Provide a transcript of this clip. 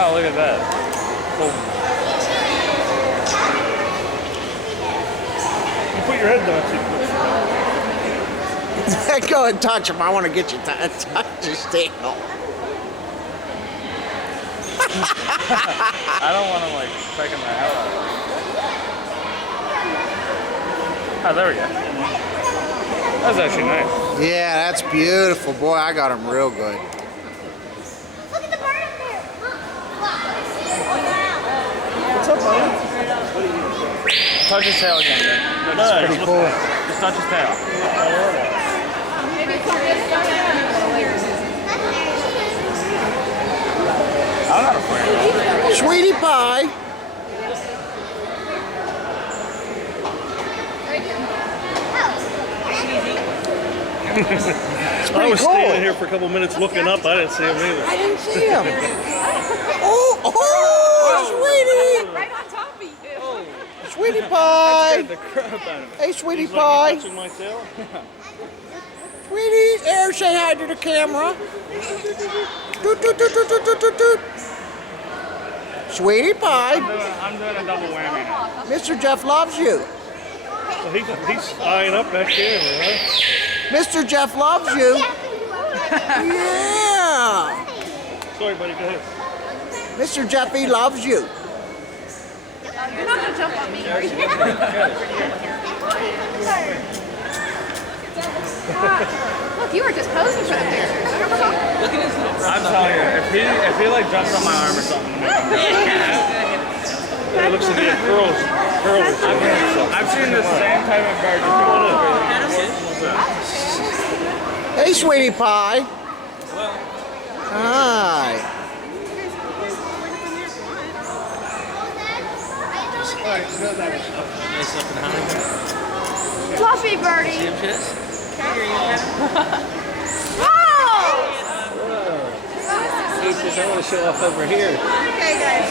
Oh, look at that. Cool. You put your head down too. Go and touch him. I want to get you touch his tail. I don't want him like taking the hell out of it. Oh, there we go. That was actually nice. Yeah, that's beautiful. Boy, I got him real good. Look at the bird up there. What's up, buddy? Touch his tail again, man. Nice. Pretty cool. Just touch his tail. I'm not afraid. Sweetie pie. It's I pretty was cool. standing here for a couple minutes looking up. I didn't see him either. I didn't see him. Oh, sweetie. Right on top of you. Sweetie pie. The crap out of him. Hey, sweetie He's like, pie. you touching my tail? Sweetie, there, say hi to the camera. Doot, doot, doot, doot, doot, doot, doot. Sweetie pie. I'm doing a double whammy now. Mr. Jeff loves you. Well, he's eyeing up that camera, right? Mr. Jeff loves you. Yeah. Sorry, buddy. Go ahead. Mr. Jeffy loves you. You're not going to jump on me, are you? Look, you were just posing for the pictures. I'm telling you, if he like jumps on my arm or something, It looks like he had curls. I've seen the same type of bird before. Hey, sweetie pie. Hi. Fluffy birdie. I want to show off over here. Okay, guys.